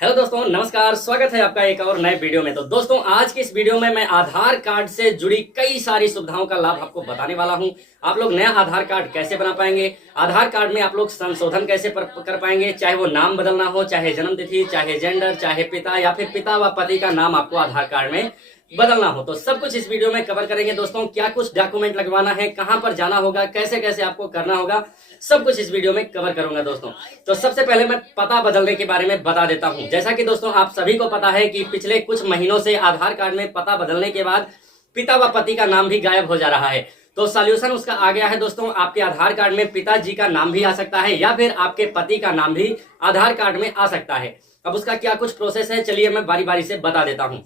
Hello दोस्तों, नमस्कार। स्वागत है आपका एक और नए वीडियो में। तो दोस्तों, आज की इस वीडियो में मैं आधार कार्ड से जुड़ी कई सारी सुविधाओं का लाभ आपको बताने वाला हूं। आप लोग नया आधार कार्ड कैसे बना पाएंगे, आधार कार्ड में आप लोग संशोधन कैसे कर पाएंगे, चाहे वो नाम बदलना हो, चाहे जन्म तिथि, चाहे जेंडर, चाहे पिता या फिर पिता व पति का नाम आपको आधार कार्ड में बदलना हो, तो सब कुछ इस वीडियो में कवर करेंगे। दोस्तों, क्या कुछ डॉक्यूमेंट लगवाना है, कहां पर जाना होगा, कैसे कैसे आपको करना होगा, सब कुछ इस वीडियो में कवर करूंगा दोस्तों। तो सबसे पहले मैं पता बदलने के बारे में बता देता हूं। जैसा कि दोस्तों आप सभी को पता है कि पिछले कुछ महीनों से आधार कार्ड में पता बदलने के बाद पिता व पति का नाम भी गायब हो जा रहा है। तो सॉल्यूशन उसका आ गया है दोस्तों। आपके आधार कार्ड में पिताजी का नाम भी आ सकता है या फिर आपके पति का नाम भी आधार कार्ड में आ सकता है। अब उसका क्या कुछ प्रोसेस है, चलिए मैं बारी बारी से बता देता हूं।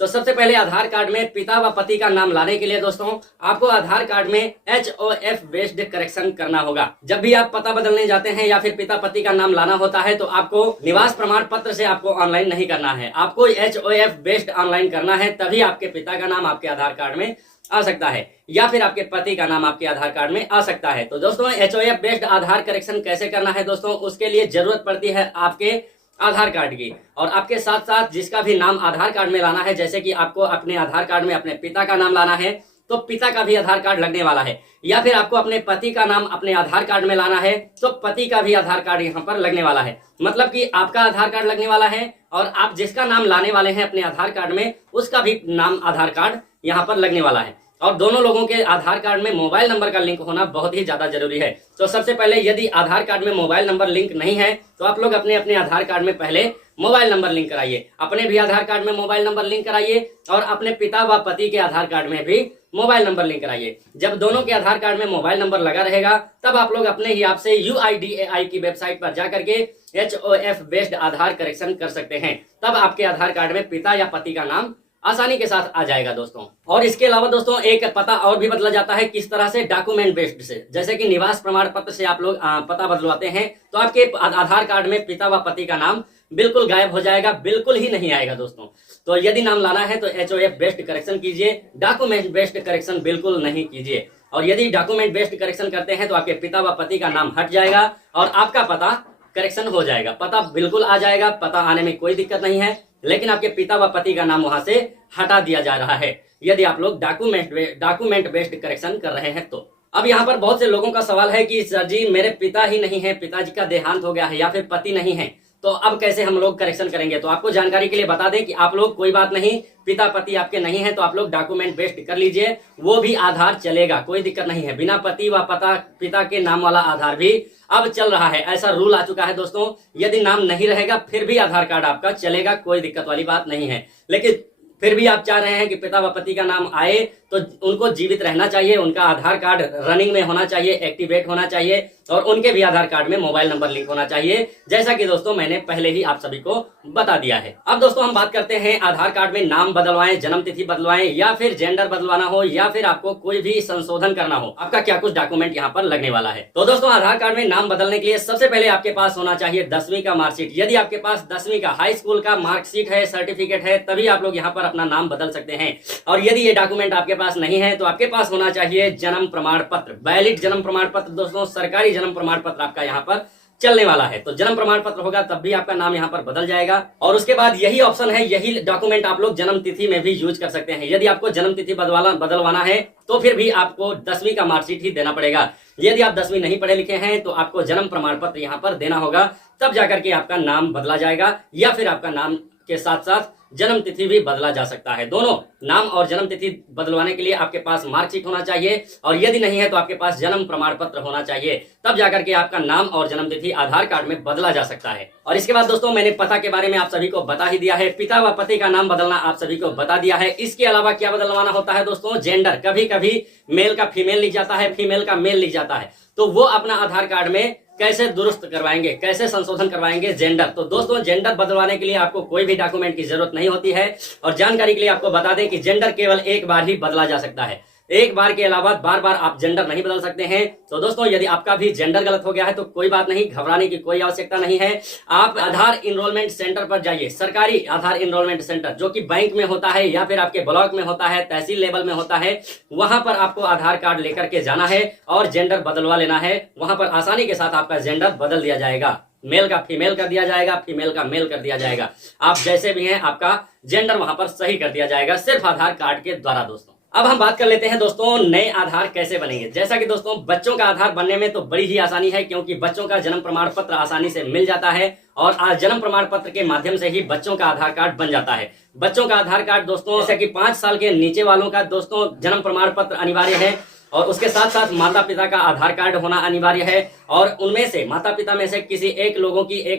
तो सबसे पहले आधार कार्ड में पिता व पति का नाम लाने के लिए दोस्तों आपको आधार कार्ड में HOF बेस्ड करेक्शन करना होगा। जब भी आप पता बदलने जाते हैं या फिर पिता पति का नाम लाना होता है तो आपको निवास प्रमाण पत्र से आपको ऑनलाइन नहीं करना है, आपको HOF बेस्ड ऑनलाइन करना है। तभी आपके पिता का नाम आपके आधार कार्ड में आ सकता है या फिर आपके पति का नाम आपके आधार कार्ड में आ सकता है। तो दोस्तों, HOF बेस्ड आधार करेक्शन कैसे करना है दोस्तों, उसके लिए जरूरत पड़ती है आपके आधार कार्ड की, और आपके साथ साथ जिसका भी नाम आधार कार्ड में लाना है, जैसे कि आपको अपने आधार कार्ड में अपने पिता का नाम लाना है तो पिता का भी आधार कार्ड लगने वाला है, या फिर आपको अपने पति का नाम अपने आधार कार्ड में लाना है तो पति का भी आधार कार्ड यहाँ पर लगने वाला है। मतलब कि आपका आधार कार्ड लगने वाला है और आप जिसका नाम लाने वाले हैं अपने आधार कार्ड में उसका भी नाम आधार कार्ड यहाँ पर लगने वाला है। और दोनों लोगों के आधार कार्ड में मोबाइल नंबर का लिंक होना बहुत ही ज्यादा जरूरी है। तो सबसे पहले यदि आधार कार्ड में मोबाइल नंबर लिंक नहीं है तो आप लोग अपने अपने आधार कार्ड में पहले मोबाइल नंबर लिंक कराइए। अपने भी आधार कार्ड में मोबाइल नंबर लिंक कराइए और अपने पिता व पति के आधार कार्ड में भी मोबाइल नंबर लिंक कराइए। जब दोनों के आधार कार्ड में मोबाइल नंबर लगा रहेगा तब आप लोग अपने ही आप से UIDAI की वेबसाइट पर जाकर के HOF बेस्ड आधार करेक्शन कर सकते हैं। तब आपके आधार कार्ड में पिता या पति का नाम आसानी के साथ आ जाएगा दोस्तों। और इसके अलावा दोस्तों एक पता और भी बदला जाता है, किस तरह से, डॉक्यूमेंट बेस्ड से। जैसे कि निवास प्रमाण पत्र से आप लोग पता बदलवाते हैं तो आपके आधार कार्ड में पिता व पति का नाम बिल्कुल गायब हो जाएगा, बिल्कुल ही नहीं आएगा दोस्तों। तो यदि नाम लाना है तो HOF बेस्ड करेक्शन कीजिए, डॉक्यूमेंट बेस्ड करेक्शन बिल्कुल नहीं कीजिए। और यदि डॉक्यूमेंट बेस्ड करेक्शन करते हैं तो आपके पिता व पति का नाम हट जाएगा और आपका पता करेक्शन हो जाएगा। पता बिल्कुल आ जाएगा, पता आने में कोई दिक्कत नहीं है, लेकिन आपके पिता व पति का नाम वहां से हटा दिया जा रहा है यदि आप लोग डॉक्यूमेंट बेस्ड करेक्शन कर रहे हैं। तो अब यहाँ पर बहुत से लोगों का सवाल है कि सर जी मेरे पिता ही नहीं है, पिताजी का देहांत हो गया है या फिर पति नहीं है, तो अब कैसे हम लोग करेक्शन करेंगे। तो आपको जानकारी के लिए बता दें कि आप लोग कोई बात नहीं, पिता पति आपके नहीं है तो आप लोग डॉक्यूमेंट बेस्ड कर लीजिए, वो भी आधार चलेगा, कोई दिक्कत नहीं है। बिना पति व पिता के नाम वाला आधार भी अब चल रहा है, ऐसा रूल आ चुका है दोस्तों। यदि नाम नहीं रहेगा फिर भी आधार कार्ड आपका चलेगा, कोई दिक्कत वाली बात नहीं है। लेकिन फिर भी आप चाह रहे हैं कि पिता व पति का नाम आए तो उनको जीवित रहना चाहिए, उनका आधार कार्ड रनिंग में होना चाहिए, एक्टिवेट होना चाहिए, और उनके भी आधार कार्ड में मोबाइल नंबर लिंक होना चाहिए, जैसा कि दोस्तों मैंने पहले ही आप सभी को बता दिया है। अब दोस्तों हम बात करते हैं आधार कार्ड में नाम बदलवाएं, जन्म तिथि बदलवाएं या फिर जेंडर बदलवाना हो या फिर आपको कोई भी संशोधन करना हो, आपका क्या कुछ डॉक्यूमेंट यहाँ पर लगने वाला है। तो दोस्तों आधार कार्ड में नाम बदलने के लिए सबसे पहले आपके पास होना चाहिए 10वीं का मार्कशीट। यदि आपके पास 10वीं का हाई स्कूल का मार्कशीट है, सर्टिफिकेट है, तभी आप लोग यहाँ पर अपना नाम बदल सकते हैं। और यदि ये डॉक्यूमेंट आपके पास नहीं है तो आपके पास होना चाहिए जन्म प्रमाण पत्र, वैलिड जन्म प्रमाण पत्र। दोस्तों सरकारी जन्म प्रमाण पत्र आपका यहाँ पर चलने वाला है, तो जन्म प्रमाण पत्र होगा तब भी आपका नाम यहाँ पर बदल जाएगा। और उसके बाद यही ऑप्शन है, यही डॉक्यूमेंट आप लोग जन्म तिथि में भी यूज कर सकते हैं। यदि आपको जन्म तिथि बदलवाना है तो फिर भी आपको 10वीं का मार्कशीट ही देना पड़ेगा। यदि आप 10वीं नहीं पढ़े लिखे हैं तो आपको जन्म प्रमाण पत्र यहाँ पर देना होगा, तब जाकर के आपका नाम बदला जाएगा, या फिर आपका नाम के साथ साथ जन्म तिथि भी बदला जा सकता है। दोनों नाम और जन्म तिथि बदलवाने के लिए आपके पास मार्कशीट होना चाहिए, और यदि नहीं है तो आपके पास जन्म प्रमाण पत्र होना चाहिए, तब जाकर के आपका नाम और जन्म तिथि आधार कार्ड में बदला जा सकता है। और इसके बाद दोस्तों मैंने पता के बारे में आप सभी को बता ही दिया है, पिता व पति का नाम बदलना आप सभी को बता दिया है। इसके अलावा क्या बदलवाना होता है दोस्तों, जेंडर। कभी कभी मेल का फीमेल लिख जाता है, फीमेल का मेल लिख जाता है, तो वो अपना आधार कार्ड में कैसे दुरुस्त करवाएंगे, कैसे संशोधन करवाएंगे जेंडर। तो दोस्तों जेंडर बदलवाने के लिए आपको कोई भी डॉक्यूमेंट की जरूरत नहीं होती है। और जानकारी के लिए आपको बता दें कि जेंडर केवल एक बार ही बदला जा सकता है, एक बार के अलावा बार बार आप जेंडर नहीं बदल सकते हैं। तो दोस्तों यदि आपका भी जेंडर गलत हो गया है तो कोई बात नहीं, घबराने की कोई आवश्यकता नहीं है। आप आधार इनरोलमेंट सेंटर पर जाइए, सरकारी आधार इनरोलमेंट सेंटर जो कि बैंक में होता है या फिर आपके ब्लॉक में होता है, तहसील लेवल में होता है, वहां पर आपको आधार कार्ड लेकर के जाना है और जेंडर बदलवा लेना है। वहां पर आसानी के साथ आपका जेंडर बदल दिया जाएगा। मेल का फीमेल कर दिया जाएगा, फीमेल का मेल कर दिया जाएगा। आप जैसे भी हैं आपका जेंडर वहां पर सही कर दिया जाएगा सिर्फ आधार कार्ड के द्वारा दोस्तों। अब हम बात कर लेते हैं दोस्तों नए आधार कैसे बनेंगे। जैसा कि दोस्तों बच्चों का आधार बनने में तो बड़ी ही आसानी है, क्योंकि बच्चों का जन्म प्रमाण पत्र आसानी से मिल जाता है और आज जन्म प्रमाण पत्र के माध्यम से ही बच्चों का आधार कार्ड बन जाता है। बच्चों का आधार कार्ड दोस्तों जैसे कि 5 साल के नीचे वालों का दोस्तों जन्म प्रमाण पत्र अनिवार्य है और उसके साथ साथ माता पिता का आधार कार्ड होना अनिवार्य है और उनमें से माता पिता में से किसी एक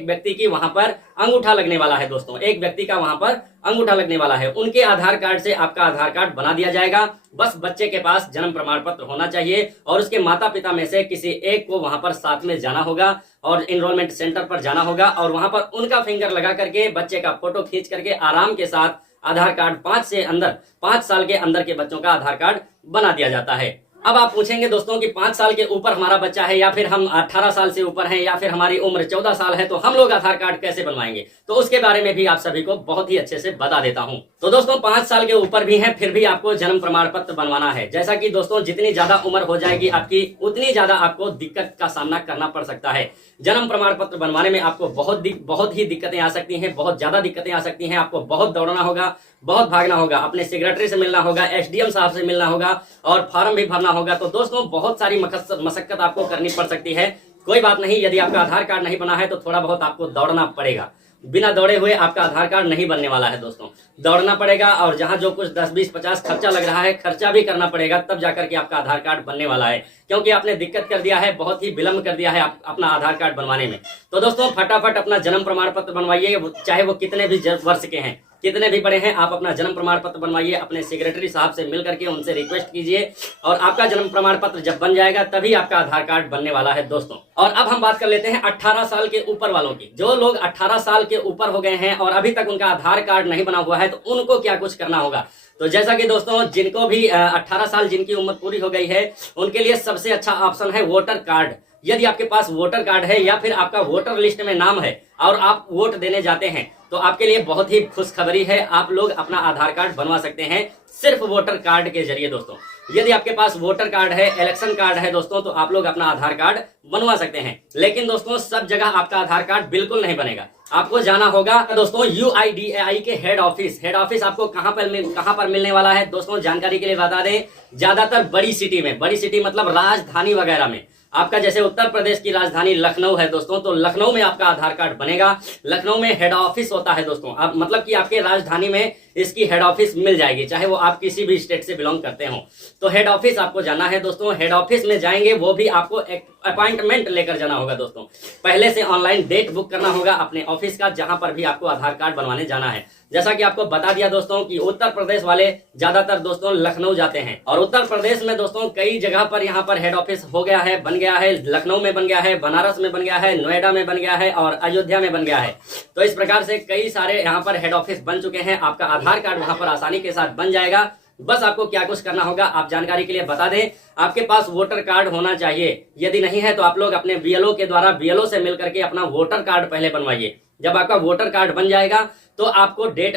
व्यक्ति की वहां पर अंगूठा लगने वाला है दोस्तों। एक व्यक्ति का वहां पर अंगूठा लगने वाला है, उनके आधार कार्ड से आपका आधार कार्ड बना दिया जाएगा। बस बच्चे के पास जन्म प्रमाण पत्र होना चाहिए और उसके माता पिता में से किसी एक को वहां पर साथ में जाना होगा और एनरोलमेंट सेंटर पर जाना होगा और वहां पर उनका फिंगर लगा करके बच्चे का फोटो खींच करके आराम के साथ आधार कार्ड 5 साल के अंदर के बच्चों का आधार कार्ड बना दिया जाता है। अब आप पूछेंगे दोस्तों कि 5 साल के ऊपर हमारा बच्चा है या फिर हम 18 साल से ऊपर हैं या फिर हमारी उम्र 14 साल है तो हम लोग आधार कार्ड कैसे बनवाएंगे। तो उसके बारे में भी आप सभी को बहुत ही अच्छे से बता देता हूं। तो दोस्तों 5 साल के ऊपर भी हैं फिर भी आपको जन्म प्रमाण पत्र बनवाना है। जैसा कि दोस्तों जितनी ज्यादा उम्र हो जाएगी आपकी उतनी ज्यादा आपको दिक्कत का सामना करना पड़ सकता है। जन्म प्रमाण पत्र बनवाने में आपको बहुत ही दिक्कतें आ सकती हैं, बहुत ज्यादा दिक्कतें आ सकती हैं। आपको बहुत दौड़ना होगा, बहुत भागना होगा, अपने सेक्रेटरी से मिलना होगा, एसडीएम साहब से मिलना होगा और फॉर्म भी भरना होगा। तो दोस्तों बहुत सारी मशक्कत आपको करनी पड़ सकती है। कोई बात नहीं, यदि आपका आधार कार्ड नहीं बना है तो थोड़ा बहुत आपको दौड़ना पड़ेगा। बिना दौड़े हुए आपका आधार कार्ड नहीं बनने वाला है दोस्तों, दौड़ना पड़ेगा और जहां जो कुछ 10, 20, 50 खर्चा लग रहा है खर्चा भी करना पड़ेगा, तब जाकर के आपका आधार कार्ड बनने वाला है। क्योंकि आपने दिक्कत कर दिया है, बहुत ही विलंब कर दिया है अपना आधार कार्ड बनवाने में। तो दोस्तों फटाफट अपना जन्म प्रमाण पत्र बनवाइए, चाहे वो कितने भी वर्ष के हैं, कितने भी बड़े हैं। आप अपना जन्म प्रमाण पत्र बनवाइए, अपने सेक्रेटरी साहब से मिल करके उनसे रिक्वेस्ट कीजिए और आपका जन्म प्रमाण पत्र जब बन जाएगा तभी आपका आधार कार्ड बनने वाला है दोस्तों। और अब हम बात कर लेते हैं 18 साल के ऊपर वालों की। जो लोग 18 साल के ऊपर हो गए हैं और अभी तक उनका आधार कार्ड नहीं बना हुआ है तो उनको क्या कुछ करना होगा। तो जैसा कि दोस्तों जिनको भी 18 साल जिनकी उम्र पूरी हो गई है उनके लिए सबसे अच्छा ऑप्शन है वोटर कार्ड। यदि आपके पास वोटर कार्ड है या फिर आपका वोटर लिस्ट में नाम है और आप वोट देने जाते हैं तो आपके लिए बहुत ही खुशखबरी है, आप लोग अपना आधार कार्ड बनवा सकते हैं सिर्फ वोटर कार्ड के जरिए दोस्तों। यदि आपके पास वोटर कार्ड है, इलेक्शन कार्ड है दोस्तों तो आप लोग अपना आधार कार्ड बनवा सकते हैं। लेकिन दोस्तों सब जगह आपका आधार कार्ड बिल्कुल नहीं बनेगा, आपको जाना होगा दोस्तों UIDAI के हेड ऑफिस आपको कहां पर मिलने वाला है दोस्तों। जानकारी के लिए बता दें, ज्यादातर बड़ी सिटी मतलब राजधानी वगैरह में। आपका जैसे उत्तर प्रदेश की राजधानी लखनऊ है दोस्तों, तो लखनऊ में आपका आधार कार्ड बनेगा। लखनऊ में हेड ऑफिस होता है दोस्तों, आप मतलब कि आपके राजधानी में इसकी हेड ऑफिस मिल जाएगी, चाहे वो आप किसी भी स्टेट से बिलोंग करते हो। तो हेड ऑफिस आपको जाना है दोस्तों। हेड ऑफिस में जाएंगे, वो भी आपको एक अपॉइंटमेंट लेकर जाना होगा दोस्तों। पहले से ऑनलाइन डेट बुक करना होगा अपने ऑफिस का, जहां पर भी आपको आधार कार्ड बनवाने जाना है। जैसा कि आपको बता दिया दोस्तों कि उत्तर प्रदेश वाले ज्यादातर दोस्तों लखनऊ जाते हैं और उत्तर प्रदेश में दोस्तों कई जगह पर यहाँ पर हेड ऑफिस हो गया है, बन गया है। लखनऊ में बन गया है, बनारस में बन गया है, नोएडा में बन गया है और अयोध्या में बन गया है। तो इस प्रकार से कई सारे यहाँ पर हेड ऑफिस बन चुके हैं। आपका आधार कार्ड वहां पर आसानी के साथ बन जाएगा। बस आपको क्या कुछ करना होगा आप जानकारी के लिए बता दें, आपके पास वोटर कार्ड होना चाहिए। यदि नहीं है तो आप लोग अपने बीएलओ के द्वारा बीएलओ से मिलकर के अपना वोटर कार्ड पहले बनवाइए। जब आपका वोटर कार्ड बन जाएगा तो आपको डेट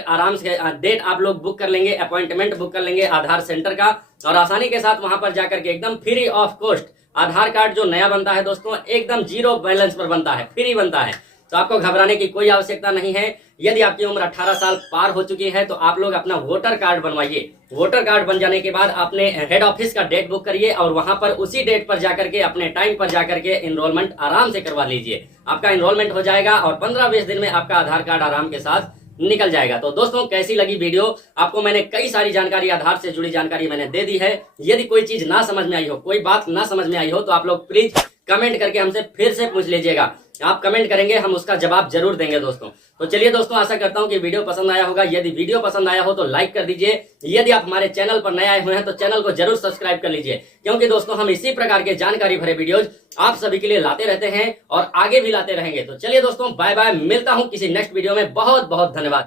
आप लोग बुक कर लेंगे, अपॉइंटमेंट बुक कर लेंगे आधार सेंटर का और आसानी के साथ वहां पर जाकर के एकदम free of cost Aadhaar card जो नया बनता है दोस्तों एकदम 0 बैलेंस पर बनता है, फ्री बनता है। तो आपको घबराने की कोई आवश्यकता नहीं है। यदि आपकी उम्र 18 साल पार हो चुकी है तो आप लोग अपना वोटर कार्ड बनवाइए। वोटर कार्ड बन जाने के बाद अपने हेड ऑफिस का डेट बुक करिए और वहां पर उसी डेट पर जाकर के अपने टाइम पर जाकर के एनरोलमेंट आराम से करवा लीजिए। आपका एनरोलमेंट हो जाएगा और 15-20 दिन में आपका आधार कार्ड आराम के साथ निकल जाएगा। तो दोस्तों कैसी लगी वीडियो, आपको मैंने कई सारी जानकारी, आधार से जुड़ी जानकारी मैंने दे दी है। यदि कोई चीज ना समझ में आई हो, कोई बात ना समझ में आई हो तो आप लोग प्लीज कमेंट करके हमसे फिर से पूछ लीजिएगा। आप कमेंट करेंगे, हम उसका जवाब जरूर देंगे दोस्तों। तो चलिए दोस्तों, आशा करता हूं कि वीडियो पसंद आया होगा। यदि वीडियो पसंद आया हो तो लाइक कर दीजिए। यदि आप हमारे चैनल पर नए आए हुए हैं तो चैनल को जरूर सब्सक्राइब कर लीजिए, क्योंकि दोस्तों हम इसी प्रकार के जानकारी भरे वीडियोज आप सभी के लिए लाते रहते हैं और आगे भी लाते रहेंगे। तो चलिए दोस्तों, बाय बाय, मिलता हूं किसी नेक्स्ट वीडियो में। बहुत बहुत धन्यवाद।